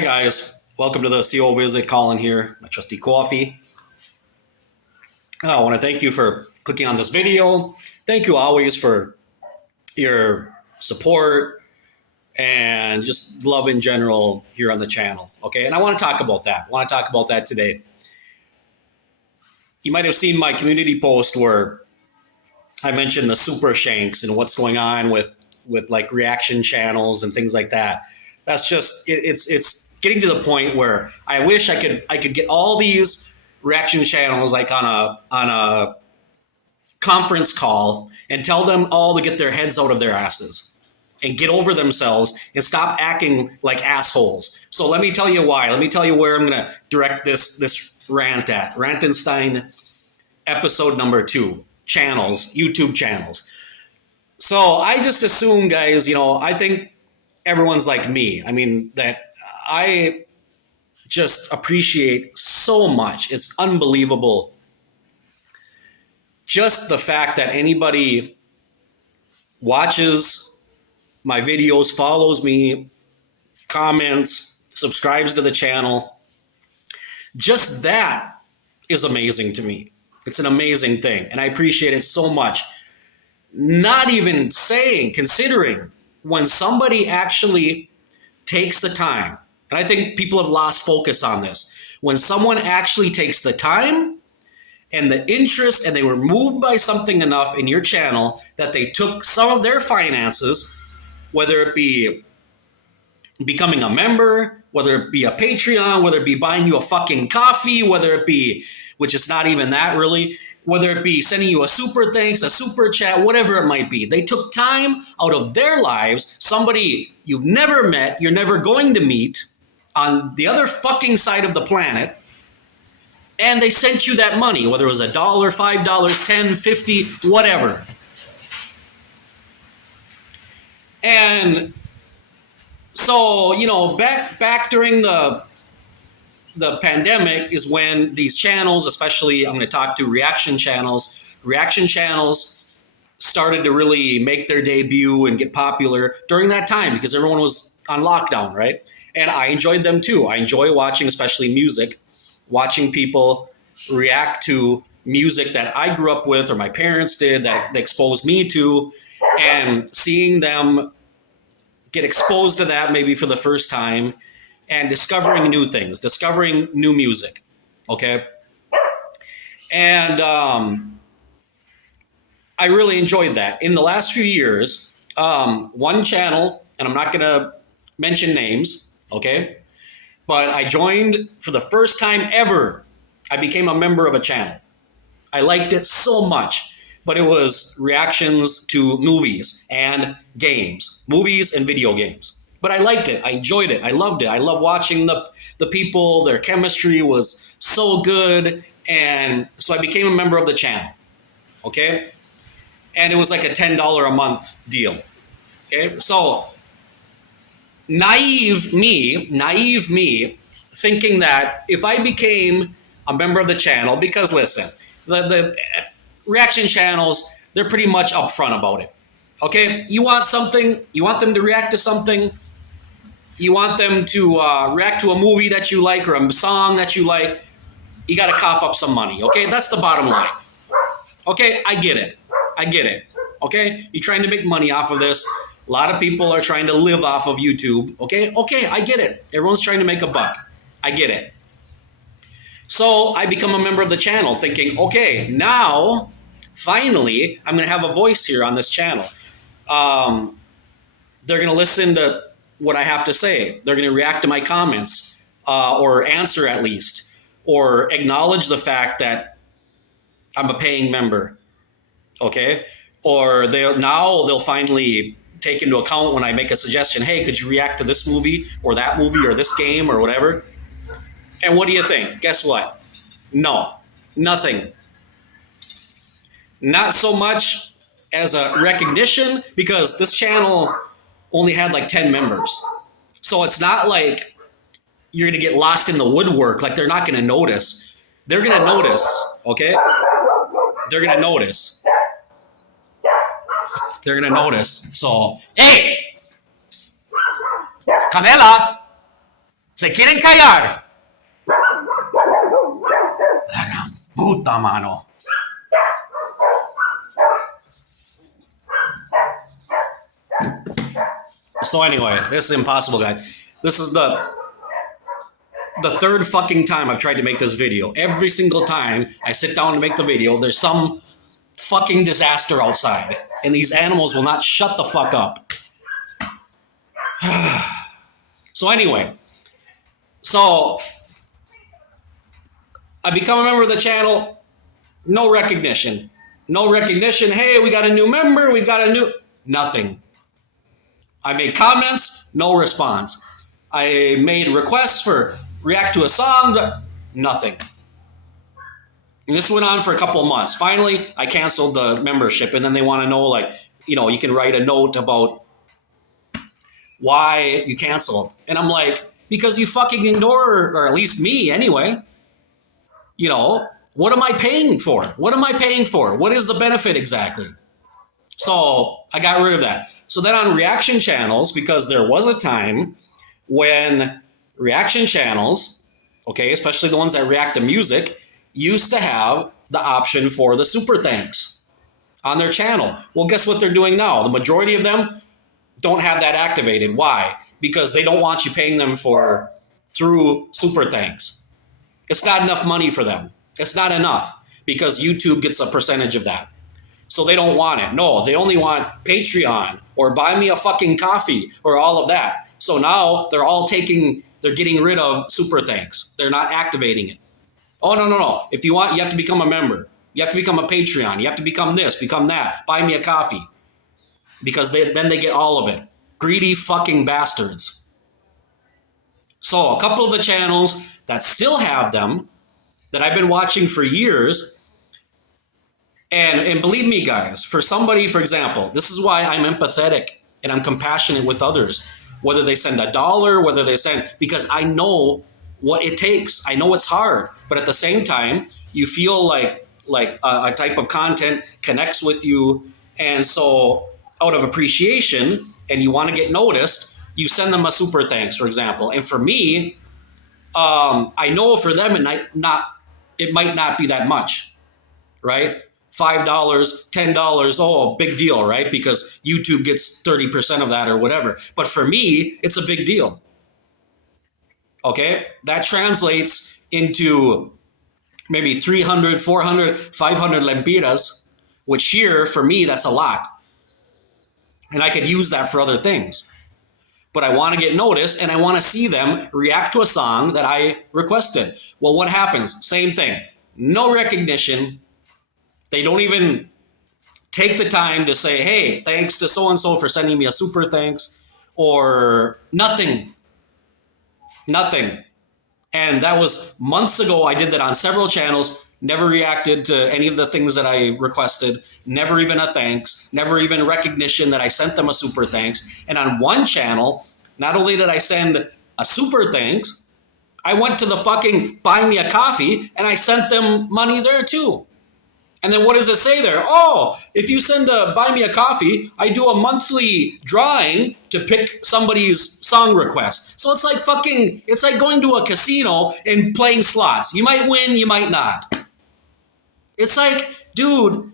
Hey guys, welcome to the CO Visit. Colin here, my trusty coffee. I want to thank you for clicking on this video. Thank you always for your support and just love in general here on the channel. Okay, and I want to talk about that. I want to talk about that today. You might have seen my community post where I mentioned the super shanks and what's going on with like reaction channels and things like that. That's just it's getting to the point where I wish I could get all these reaction channels like on a conference call and tell them all to get their heads out of their asses and get over themselves and stop acting like assholes. So let me tell you why. Let me tell you where I'm going to direct this rant at. Rantinstein episode number 2, channels, YouTube channels. So I just assume, guys, I think everyone's like me. I mean, that I just appreciate so much. It's unbelievable. Just the fact that anybody watches my videos, follows me, comments, subscribes to the channel. Just that is amazing to me. It's an amazing thing, and I appreciate it so much. Not even considering when somebody actually takes the time, and I think people have lost focus on this, when someone actually takes the time and the interest and they were moved by something enough in your channel that they took some of their finances, whether it be becoming a member, whether it be a Patreon, whether it be buying you a fucking coffee, whether it be, which is not even that really, whether it be sending you a super thanks, a super chat, whatever it might be. They took time out of their lives, somebody you've never met, you're never going to meet on the other fucking side of the planet, and they sent you that money, whether it was $1, $5, $10, $50, whatever. And so, back during the pandemic is when these channels, especially I'm going to talk to reaction channels started to really make their debut and get popular during that time because everyone was on lockdown, right? And I enjoyed them too. I enjoy watching, especially music, watching people react to music that I grew up with or my parents did that exposed me to, and seeing them get exposed to that maybe for the first time and discovering new things, discovering new music, okay? And I really enjoyed that. In the last few years, one channel, and I'm not gonna mention names, okay? But I joined for the first time ever. I became a member of a channel. I liked it so much, but it was reactions to movies and games, movies and video games. But I liked it. I enjoyed it. I loved it. I love watching the people. Their chemistry was so good. And so I became a member of the channel, okay? And it was like a $10 a month deal, okay? So naive me, thinking that if I became a member of the channel, because listen, the reaction channels, they're pretty much upfront about it. Okay, you want something, you want them to react to something, you want them to react to a movie that you like or a song that you like, you got to cough up some money. Okay, that's the bottom line. Okay, I get it. Okay, you're trying to make money off of this. A lot of people are trying to live off of YouTube. Okay, I get it. Everyone's trying to make a buck. I get it. So I become a member of the channel thinking, okay, now, finally, I'm going to have a voice here on this channel. They're going to listen to what I have to say. They're going to react to my comments, or answer at least, or acknowledge the fact that I'm a paying member, okay? Or they'll finally take into account when I make a suggestion, hey, could you react to this movie or that movie or this game or whatever? And what do you think? Guess what? No, nothing. Not so much as a recognition, because this channel only had like 10 members. So it's not like you're going to get lost in the woodwork. Like, they're not going to notice. They're going to notice, okay? They're going to notice. They're going to notice. So, hey! Canela! Se quieren callar. Puta mano. So anyway, this is impossible, guys. This is the third fucking time I've tried to make this video. Every single time I sit down to make the video, there's some fucking disaster outside. And these animals will not shut the fuck up. So anyway, I become a member of the channel, no recognition. No recognition, hey, we got a new member, we've got a new... Nothing. I made comments, no response. I made requests for react to a song, nothing. And this went on for a couple of months. Finally, I canceled the membership, and then they want to know, like, you know, you can write a note about why you canceled. And I'm like, because you fucking ignore, or at least me anyway. You know, what am I paying for? What am I paying for? What is the benefit exactly? So I got rid of that. So then on reaction channels, because there was a time when reaction channels, okay, especially the ones that react to music, used to have the option for the super thanks on their channel. Well, guess what they're doing now? The majority of them don't have that activated. Why? Because they don't want you paying them through super thanks. It's not enough money for them. It's not enough because YouTube gets a percentage of that. So they don't want it. No, they only want Patreon or buy me a fucking coffee or all of that. So now they're getting rid of super thanks. They're not activating it. Oh, no. If you want, you have to become a member. You have to become a Patreon. You have to become this, become that. Buy me a coffee. Because then they get all of it. Greedy fucking bastards. So a couple of the channels that still have them, that I've been watching for years, and believe me, guys, for somebody, for example, this is why I'm empathetic and I'm compassionate with others. Whether they send $1, whether they send, because I know what it takes. I know it's hard, but at the same time, you feel like a type of content connects with you, and so out of appreciation, and you want to get noticed, you send them a super thanks, for example. And for me, I know for them it might not be that much, right? $5, $10, oh, big deal, right? Because YouTube gets 30% of that or whatever. But for me, it's a big deal. Okay? That translates into maybe 300, 400, 500 lempiras, which here, for me, that's a lot. And I could use that for other things. But I want to get noticed, and I want to see them react to a song that I requested. Well, what happens? Same thing. No recognition. They don't even take the time to say, hey, thanks to so-and-so for sending me a super thanks, or nothing. Nothing. And that was months ago. I did that on several channels, never reacted to any of the things that I requested, never even a thanks, never even recognition that I sent them a super thanks. And on one channel, not only did I send a super thanks, I went to the fucking buy me a coffee and I sent them money there too. And then what does it say there? Oh, if you send a buy me a coffee, I do a monthly drawing to pick somebody's song request. So it's like going to a casino and playing slots. You might win, you might not. It's like, dude,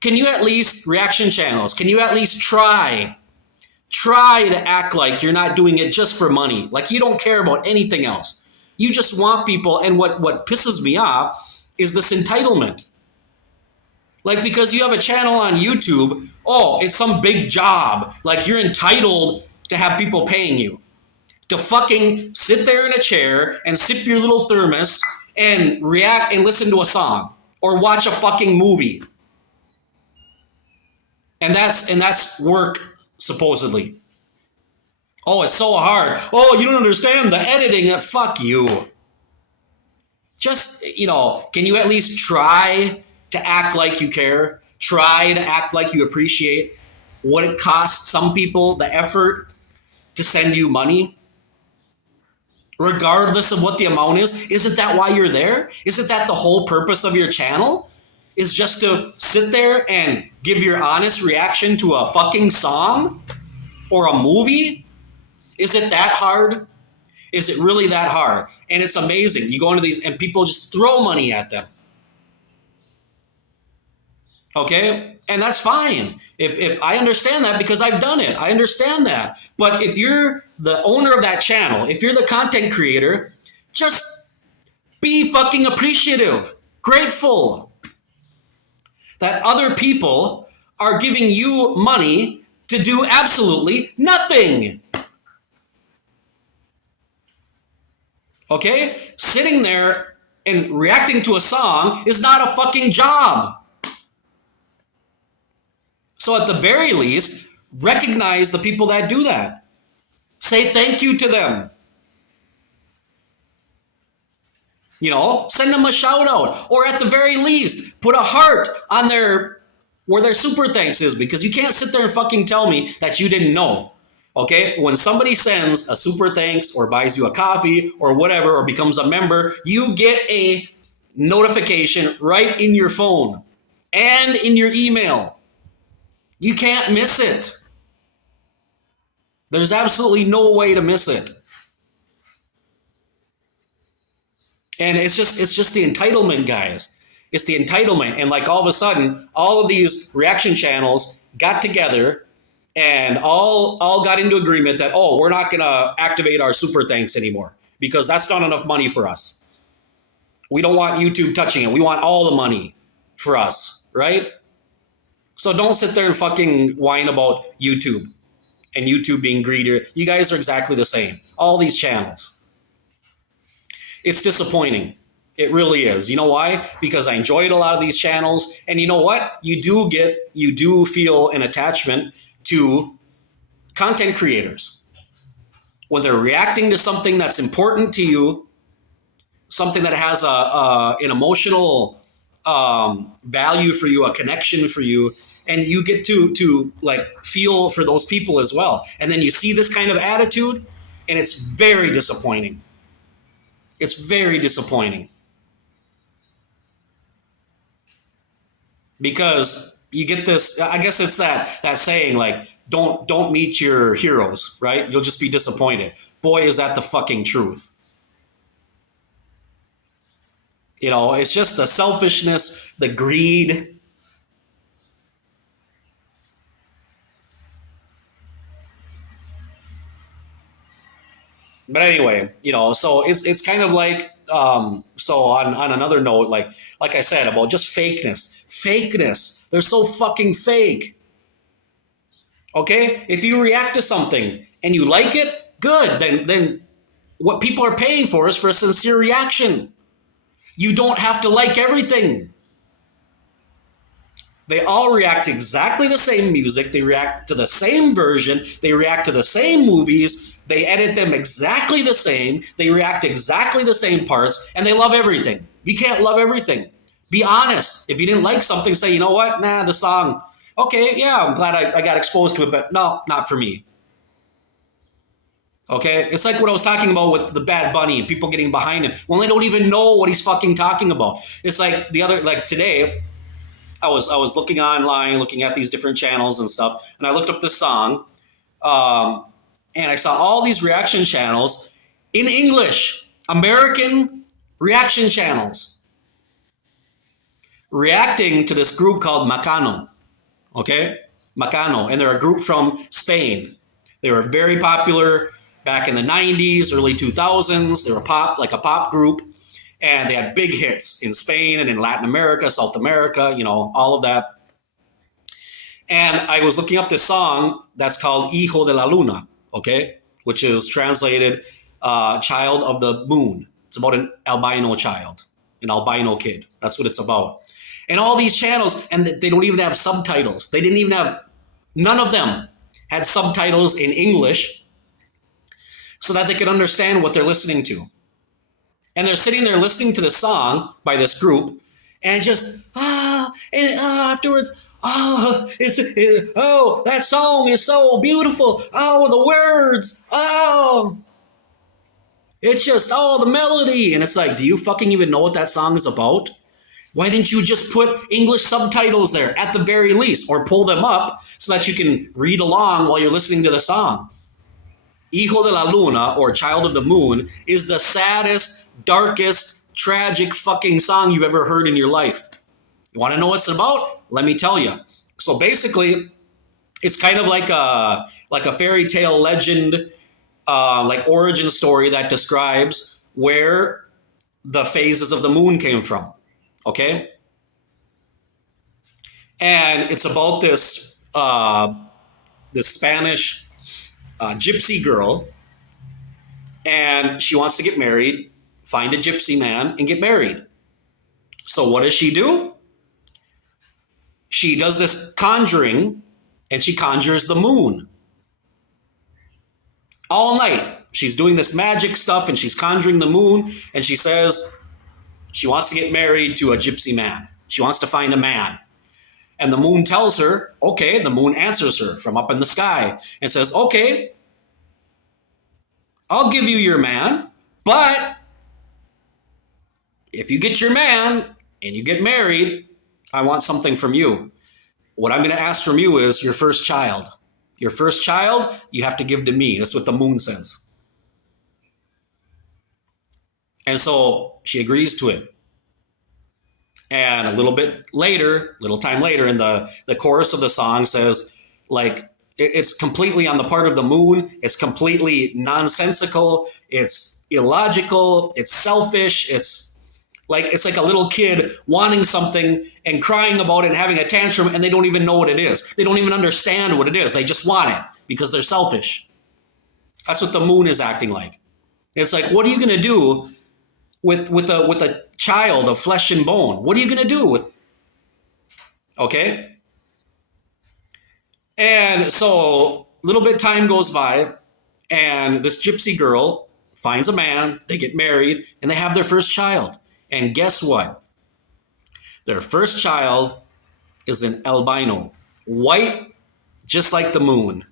can you at least, reaction channels, can you at least try to act like you're not doing it just for money? Like you don't care about anything else. You just want people, and what pisses me off is this entitlement. Like, because you have a channel on YouTube, oh, it's some big job. Like, you're entitled to have people paying you to fucking sit there in a chair and sip your little thermos and react and listen to a song or watch a fucking movie. And that's work, supposedly. Oh, it's so hard. Oh, you don't understand the editing. Fuck you. Just, can you at least try to act like you care? Try to act like you appreciate what it costs some people, the effort to send you money? Regardless of what the amount is? Isn't that why you're there? Isn't that the whole purpose of your channel? Is just to sit there and give your honest reaction to a fucking song or a movie? Is it that hard? Is it really that hard? And it's amazing. You go into these and people just throw money at them. Okay? And that's fine. If I understand that because I've done it. I understand that. But if you're the owner of that channel, if you're the content creator, just be fucking appreciative, grateful that other people are giving you money to do absolutely nothing. Okay? Sitting there and reacting to a song is not a fucking job. So at the very least, recognize the people that do that. Say thank you to them. You know, send them a shout out. Or at the very least, put a heart on where their super thanks is, because you can't sit there and fucking tell me that you didn't know. Okay? When somebody sends a super thanks or buys you a coffee or whatever or becomes a member, you get a notification right in your phone and in your email. You can't miss it. There's absolutely no way to miss it. And it's just the entitlement, guys. It's the entitlement. And like all of a sudden, all of these reaction channels got together and all got into agreement that, oh, we're not going to activate our super thanks anymore because that's not enough money for us. We don't want YouTube touching it. We want all the money for us, right? So don't sit there and fucking whine about YouTube and YouTube being greedy. You guys are exactly the same. All these channels. It's disappointing. It really is. You know why? Because I enjoyed a lot of these channels. And you know what? You do feel an attachment to content creators. When they're reacting to something that's important to you, something that has an emotional value for you, a connection for you, and you get to like feel for those people as well. And then you see this kind of attitude, and it's very disappointing. It's very disappointing. Because you get this, I guess it's that saying like, don't meet your heroes, right? You'll just be disappointed. Boy, is that the fucking truth. You know, it's just the selfishness, the greed. But anyway, you know, so it's kind of like, so on another note, like I said about just fakeness. They're so fucking fake. Okay? If you react to something and you like it, good. Then what people are paying for is for a sincere reaction. You don't have to like everything. They all react to exactly the same music. They react to the same version. They react to the same movies. They edit them exactly the same. They react to exactly the same parts. And they love everything. You can't love everything. Be honest. If you didn't like something, say, you know what? Nah, the song. Okay, yeah, I'm glad I got exposed to it, but no, not for me. Okay? It's like what I was talking about with the Bad Bunny and people getting behind him. Well, they don't even know what he's fucking talking about. It's like like today, I was looking online, looking at these different channels and stuff, and I looked up this song, and I saw all these reaction channels in English, American reaction channels, reacting to this group called Macano. Okay? Macano. And they're a group from Spain. They were very popular back in the 90s, early 2000s. They were like a pop group. And they had big hits in Spain and in Latin America, South America, you know, all of that. And I was looking up this song that's called Hijo de la Luna, okay? Which is translated Child of the Moon. It's about an albino child, an albino kid. That's what it's about. And all these channels, and they don't even have subtitles. They didn't even have, none of them had subtitles in English so that they could understand what they're listening to. And they're sitting there listening to the song by this group, and just, afterwards, that song is so beautiful. Oh, the words. Oh, it's just, the melody. And it's like, do you fucking even know what that song is about? Why didn't you just put English subtitles there at the very least, or pull them up so that you can read along while you're listening to the song? Hijo de la Luna, or Child of the Moon, is the saddest, darkest, tragic fucking song you've ever heard in your life. You want to know what it's about? Let me tell you. So basically, it's kind of like a fairy tale legend, like origin story that describes where the phases of the moon came from. Okay, and it's about this Spanish gypsy girl, and she wants to get married, find a gypsy man, and get married. So what does she do? She does this conjuring, and she conjures the moon all night. She's doing this magic stuff, and she's conjuring the moon, and she says she wants to get married to a gypsy man. She wants to find a man. And the moon tells her, okay, the moon answers her from up in the sky and says, okay, I'll give you your man, but if you get your man and you get married, I want something from you. What I'm going to ask from you is your first child. Your first child, you have to give to me. That's what the moon says. And so she agrees to it. And a little time later, in the chorus of the song says, like, it's completely on the part of the moon. It's completely nonsensical. It's illogical. It's selfish. It's like a little kid wanting something and crying about it and having a tantrum, and they don't even know what it is. They don't even understand what it is. They just want it because they're selfish. That's what the moon is acting like. It's like, what are you going to do with a child of flesh and bone? What are you going to do with? Okay. And so a little bit time goes by, and this gypsy girl finds a man, they get married, and they have their first child. And guess what? Their first child is an albino, white, just like the moon.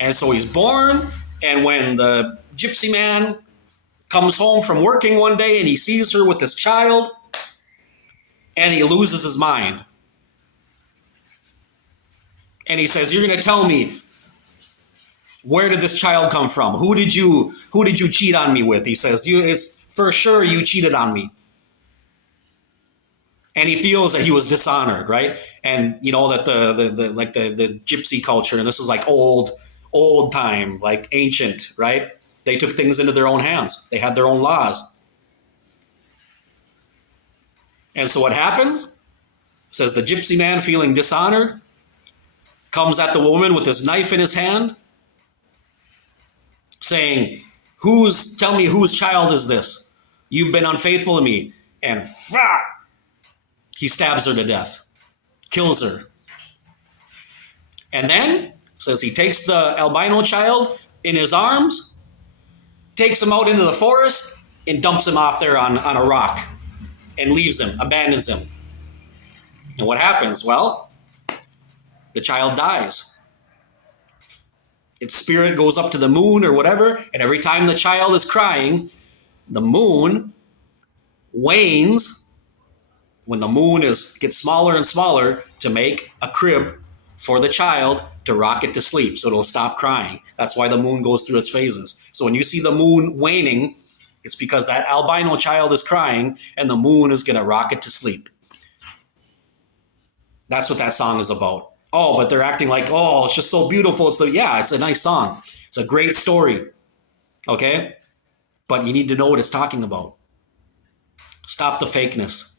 And so he's born, and when the gypsy man comes home from working one day and he sees her with this child, and he loses his mind. And he says, you're going to tell me, where did this child come from? Who did you cheat on me with? He says, it's for sure you cheated on me. And he feels that he was dishonored, right? And you know that the gypsy culture, and this is like old time, like ancient, right? They took things into their own hands. They had their own laws. And so what happens? Says the gypsy man, feeling dishonored, comes at the woman with his knife in his hand, saying, tell me whose child is this? You've been unfaithful to me. And he stabs her to death, kills her. And then, says he takes the albino child in his arms, takes him out into the forest, and dumps him off there on a rock, and leaves him, abandons him. And what happens? Well, the child dies. Its spirit goes up to the moon or whatever, and every time the child is crying, the moon wanes when the moon gets smaller and smaller to make a crib for the child to rock it to sleep so it'll stop crying. That's why the moon goes through its phases. So when you see the moon waning, it's because that albino child is crying and the moon is going to rock it to sleep. That's what that song is about. Oh, but they're acting like, oh, it's just so beautiful. It's a nice song. It's a great story. Okay? But you need to know what it's talking about. Stop the fakeness.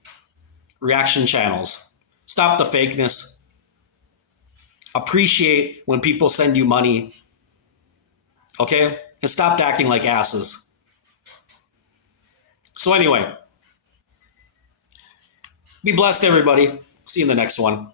Reaction channels. Stop the fakeness. Appreciate when people send you money. Okay? And stop acting like asses. So anyway, be blessed, everybody. See you in the next one.